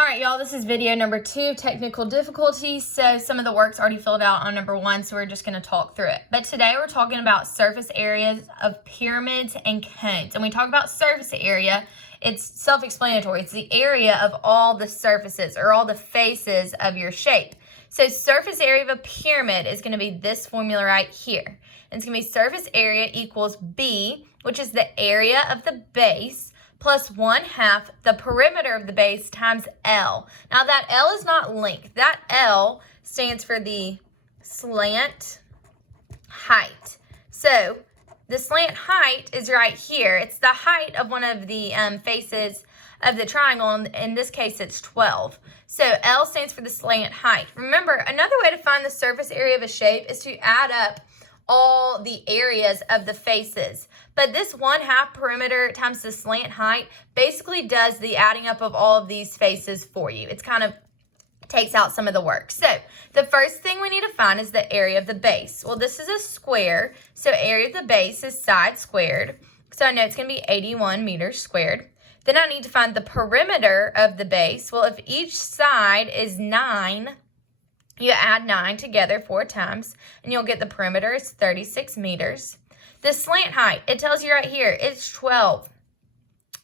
All right, y'all, this is video number 2, technical difficulties. So some of the work's already filled out on number 1, so we're just going to talk through it. But today we're talking about surface areas of pyramids and cones. And we talk about surface area, it's self-explanatory. It's the area of all the surfaces or all the faces of your shape. So surface area of a pyramid is going to be this formula right here. And it's going to be surface area equals B, which is the area of the base, plus 1/2 the perimeter of the base times L. Now that L is not length. That L stands for the slant height. So the slant height is right here. It's the height of one of the faces of the triangle. In this case, it's 12. So L stands for the slant height. Remember, another way to find the surface area of a shape is to add up all the areas of the faces. But this 1/2 perimeter times the slant height basically does the adding up of all of these faces for you. It's kind of takes out some of the work. So the first thing we need to find is the area of the base. Well, this is a square, so area of the base is side squared. So I know it's going to be 81 meters squared. Then I need to find the perimeter of the base. Well, if each side is 9, you add 9 together 4 times, and you'll get the perimeter is 36 meters. The slant height, it tells you right here, it's 12.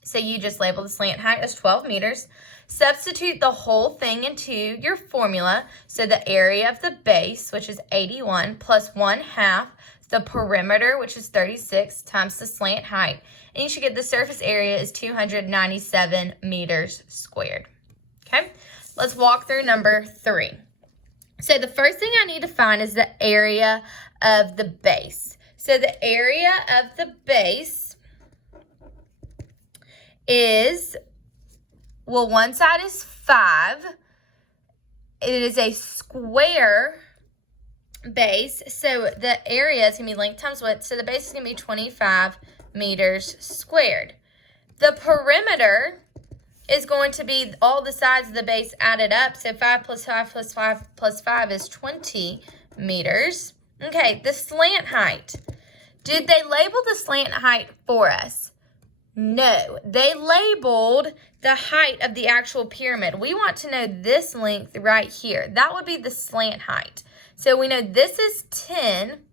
So you just label the slant height as 12 meters. Substitute the whole thing into your formula. So the area of the base, which is 81, plus 1/2 the perimeter, which is 36, times the slant height. And you should get the surface area is 297 meters squared. Okay, let's walk through number 3. So the first thing I need to find is the area of the base. So the area of the base is, well, one side is 5. It is a square base. So the area is going to be length times width. So the base is going to be 25 meters squared. The perimeter is going to be all the sides of the base added up. So 5 plus 5 plus 5 plus 5 is 20 meters. Okay, the slant height. Did they label the slant height for us? No, they labeled the height of the actual pyramid. We want to know this length right here. That would be the slant height. So we know this is 10.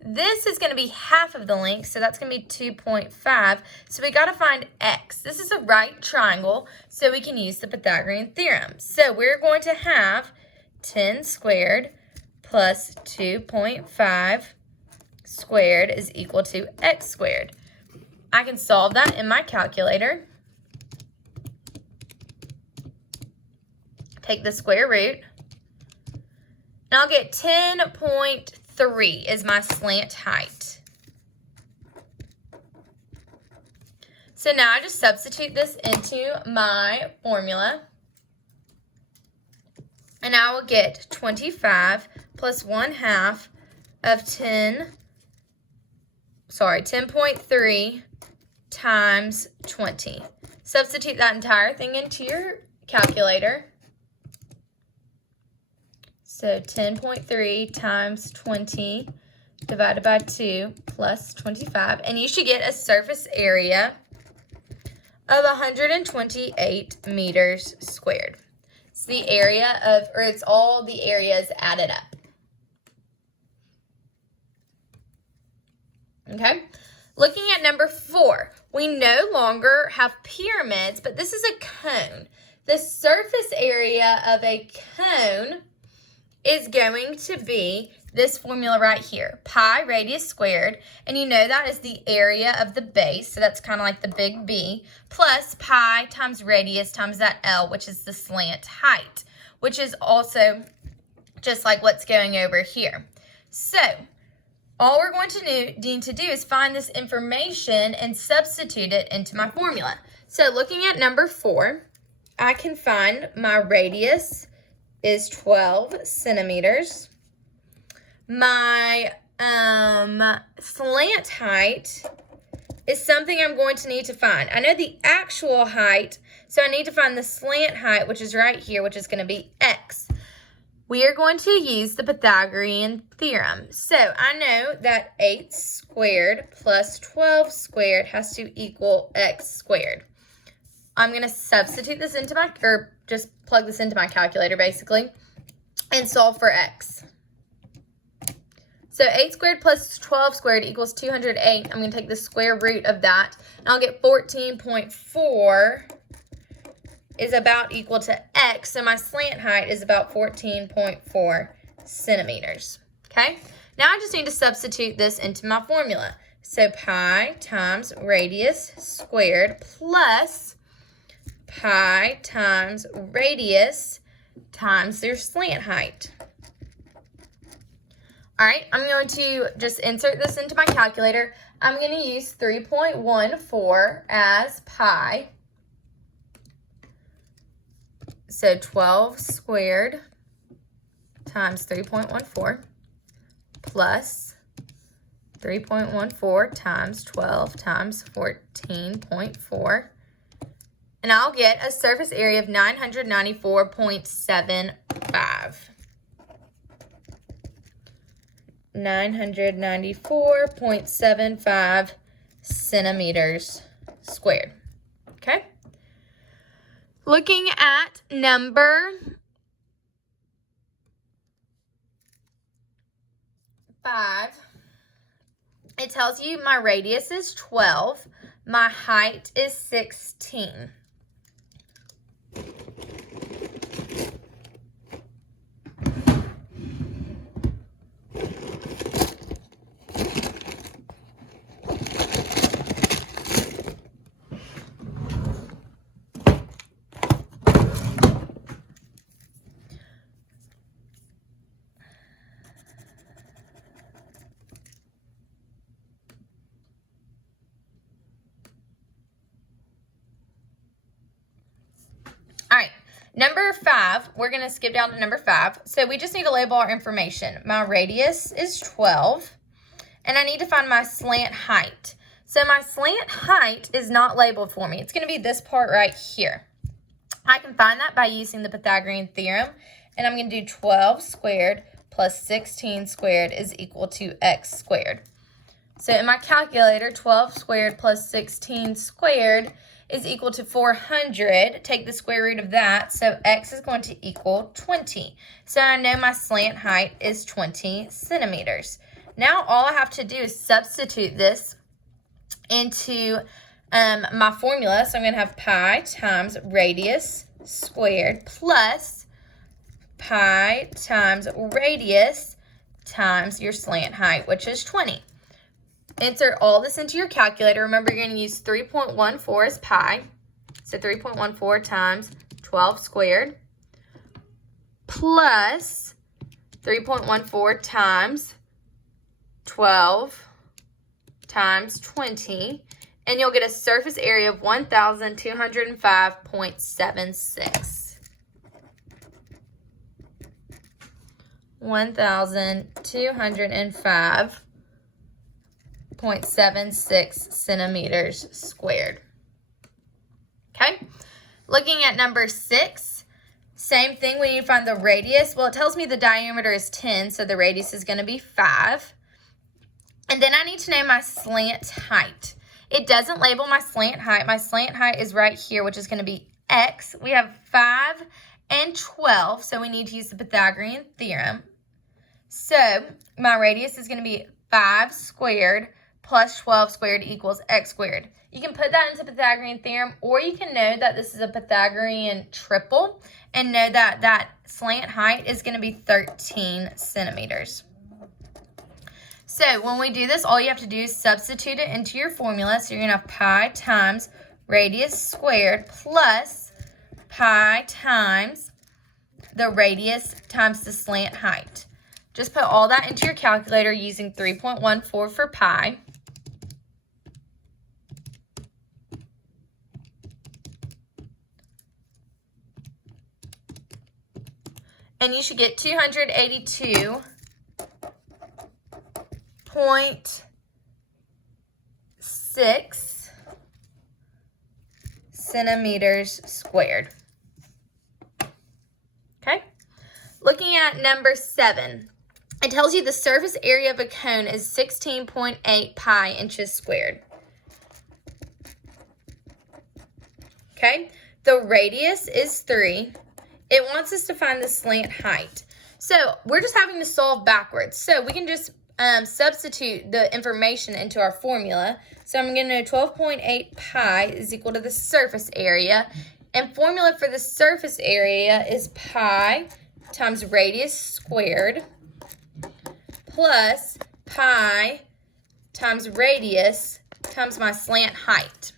This is going to be half of the length, so that's going to be 2.5. So we got to find x. This is a right triangle, so we can use the Pythagorean theorem. So we're going to have 10 squared plus 2.5 squared is equal to x squared. I can solve that in my calculator. Take the square root, and I'll get 10.3 is my slant height. So now I just substitute this into my formula, and I will get 25 plus 1/2 of 10.3 times 20. Substitute that entire thing into your calculator. So 10.3 times 20 divided by 2 plus 25. And you should get a surface area of 128 meters squared. It's the area of, or it's all the areas added up. Okay, looking at number 4, we no longer have pyramids, but this is a cone. The surface area of a cone is going to be this formula right here, pi radius squared, and you know that is the area of the base, so that's kind of like the big B, plus pi times radius times that L, which is the slant height, which is also just like what's going over here. So all we're going to need to do is find this information and substitute it into my formula. So looking at number 4, I can find my radius is 12 centimeters. My slant height is something I'm going to need to find. I know the actual height, so I need to find the slant height, which is right here, which is going to be x. We are going to use the Pythagorean theorem. So I know that 8 squared plus 12 squared has to equal x squared. I'm going to substitute this into my, or just plug this into my calculator basically, and solve for x. So 8 squared plus 12 squared equals 208. I'm going to take the square root of that, and I'll get 14.4 is about equal to x. So my slant height is about 14.4 centimeters. Okay? Now I just need to substitute this into my formula. So pi times radius squared plus pi times radius times their slant height. All right, I'm going to just insert this into my calculator. I'm going to use 3.14 as pi. So 12 squared times 3.14 plus 3.14 times 12 times 14.4. And I'll get a surface area of 994.75. 994.75 centimeters squared. Okay? Looking at number 5, it tells you my radius is 12, my height is 16. All right, number 5, we're going to skip down to number 5. So we just need to label our information. My radius is 12, and I need to find my slant height. So my slant height is not labeled for me. It's going to be this part right here. I can find that by using the Pythagorean theorem, and I'm going to do 12 squared plus 16 squared is equal to x squared. So in my calculator, 12 squared plus 16 squared is equal to 400. Take the square root of that, so x is going to equal 20. So I know my slant height is 20 centimeters. Now all I have to do is substitute this into my formula. So I'm going to have pi times radius squared plus pi times radius times your slant height, which is 20. Insert all this into your calculator. Remember, you're going to use 3.14 as pi. So 3.14 times 12 squared plus 3.14 times 12 times 20. And you'll get a surface area of 1,205.76. 1,205.76 centimeters squared. Okay, looking at number 6, same thing, we need to find the radius. Well, it tells me the diameter is 10, so the radius is going to be 5. And then I need to know my slant height. It doesn't label my slant height. My slant height is right here, which is going to be x. We have 5 and 12, so we need to use the Pythagorean theorem. So my radius is going to be 5 squared plus 12 squared equals x squared. You can put that into Pythagorean theorem, or you can know that this is a Pythagorean triple and know that that slant height is going to be 13 centimeters. So when we do this, all you have to do is substitute it into your formula. So you're going to have pi times radius squared plus pi times the radius times the slant height. Just put all that into your calculator using 3.14 for pi. And you should get 282.6 centimeters squared. Okay? Looking at number 7. It tells you the surface area of a cone is 16.8 pi inches squared. okay? The radius is 3. It wants us to find the slant height. So we're just having to solve backwards. So we can just substitute the information into our formula. So I'm going to know 12.8 pi is equal to the surface area. And formula for the surface area is pi times radius squared plus pi times radius times my slant height,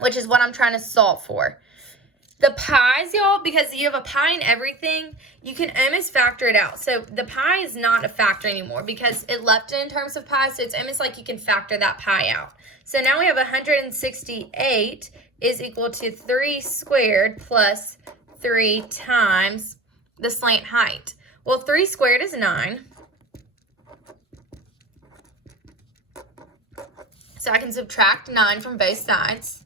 which is what I'm trying to solve for. The pi's, y'all, because you have a pi in everything, you can almost factor it out. So the pi is not a factor anymore because it left it in terms of pi, so it's almost like you can factor that pi out. So now we have 168 is equal to 3 squared plus 3 times the slant height. Well, 3 squared is 9. So I can subtract 9 from both sides.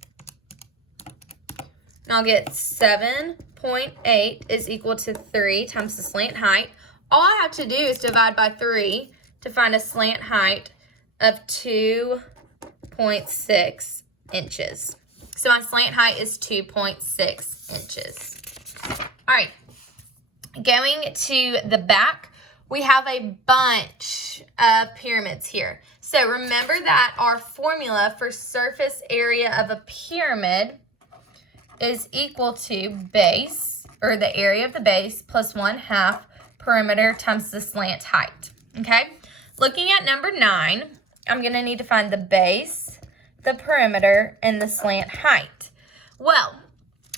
And I'll get 7.8 is equal to 3 times the slant height. All I have to do is divide by 3 to find a slant height of 2.6 inches. So my slant height is 2.6 inches. All right, going to the back, we have a bunch of pyramids here. So remember that our formula for surface area of a pyramid is equal to base, or the area of the base, plus 1/2 perimeter times the slant height, okay? Looking at number 9, I'm going to need to find the base, the perimeter, and the slant height. Well,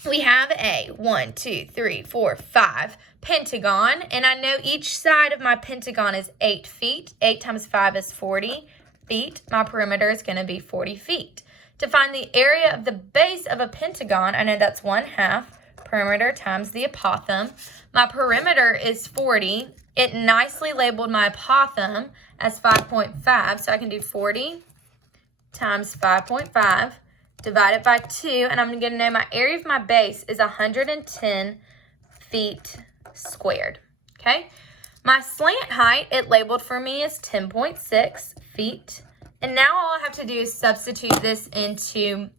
we have a 1, 2, 3, 4, 5 pentagon, and I know each side of my pentagon is 8 feet. 8 times 5 is 40 feet. My perimeter is going to be 40 feet. To find the area of the base of a pentagon, I know that's 1/2 perimeter times the apothem. My perimeter is 40. It nicely labeled my apothem as 5.5, so I can do 40 times 5.5 divided by 2, and I'm going to know my area of my base is 110 feet squared, okay? My slant height, it labeled for me as 10.6 feet. And now all I have to do is substitute this into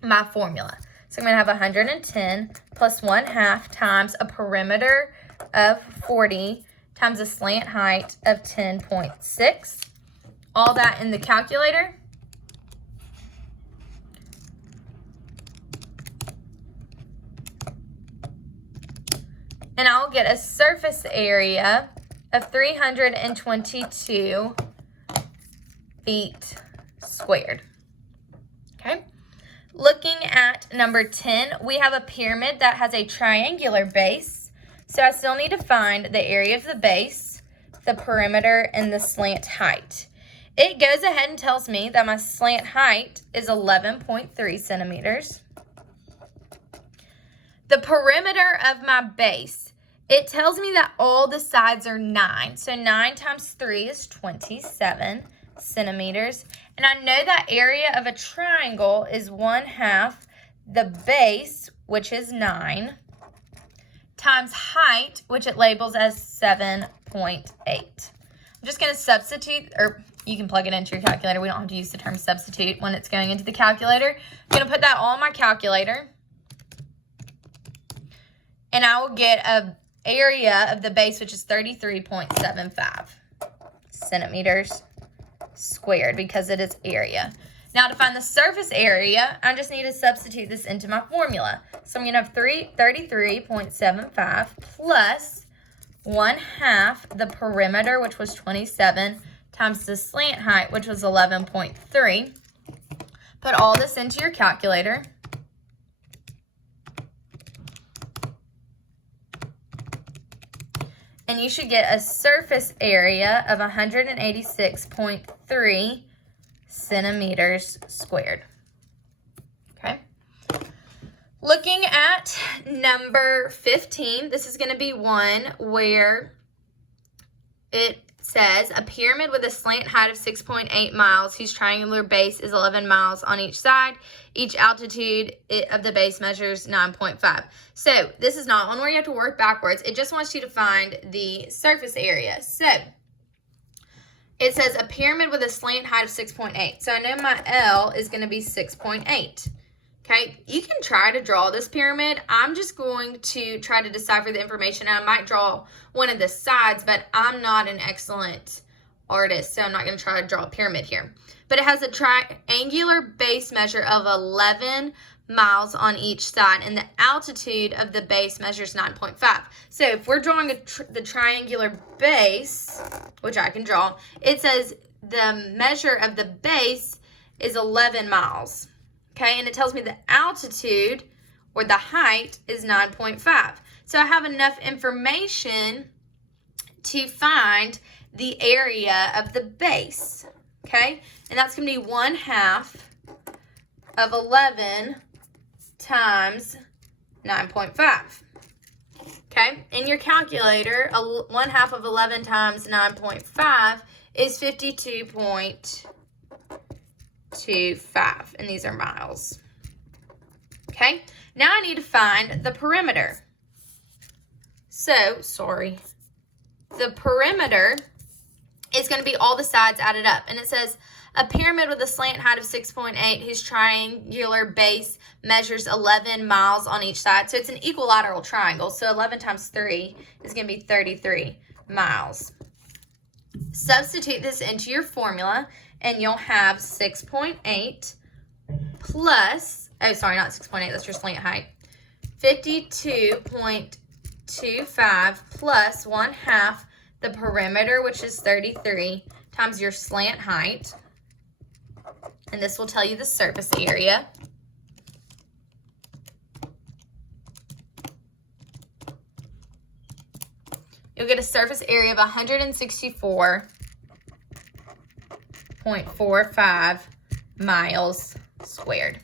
my formula. So I'm going to have 110 plus 1/2 times a perimeter of 40 times a slant height of 10.6. All that in the calculator. And I'll get a surface area of 322 feet squared. Okay. Looking at number 10, we have a pyramid that has a triangular base. So I still need to find the area of the base, the perimeter, and the slant height. It goes ahead and tells me that my slant height is 11.3 centimeters. The perimeter of my base, it tells me that all the sides are 9. So 9 times 3 is 27 centimeters. And I know that area of a triangle is 1/2 the base, which is 9, times height, which it labels as 7.8. I'm just going to substitute, or you can plug it into your calculator. We don't have to use the term substitute when it's going into the calculator. I'm going to put that all in my calculator. And I will get an area of the base, which is 33.75 centimeters squared, because it is area. Now to find the surface area, I just need to substitute this into my formula. So I'm going to have 33.75 plus 1/2 the perimeter, which was 27, times the slant height, which was 11.3. Put all this into your calculator. And you should get a surface area of 186.3 centimeters squared. Okay. Looking at number 15, this is going to be one where it says a pyramid with a slant height of 6.8 miles whose triangular base is 11 miles on each side. Each altitude of the base measures 9.5. So this is not one where you have to work backwards. It just wants you to find the surface area. So it says a pyramid with a slant height of 6.8. So I know my L is going to be 6.8. Okay, you can try to draw this pyramid. I'm just going to try to decipher the information. I might draw one of the sides, but I'm not an excellent artist, so I'm not going to try to draw a pyramid here. But it has a triangular base measure of 11 miles on each side, and the altitude of the base measures 9.5. So if we're drawing the triangular base, which I can draw, it says the measure of the base is 11 miles. Okay, and it tells me the altitude, or the height, is 9.5. So I have enough information to find the area of the base. Okay, and that's going to be 1/2 of 11 times 9.5. Okay, in your calculator, 1/2 of 11 times 9.5 is 52.25, and these are miles. Okay, now I need to find the perimeter. So, the perimeter is going to be all the sides added up, and it says a pyramid with a slant height of 6.8 whose triangular base measures 11 miles on each side. So it's an equilateral triangle, so 11 times 3 is going to be 33 miles. Substitute this into your formula, and you'll have 6.8 plus, oh, sorry, not 6.8, that's your slant height. 52.25 plus 1/2 the perimeter, which is 33, times your slant height. And this will tell you the surface area. You'll get a surface area of 164.45 miles squared.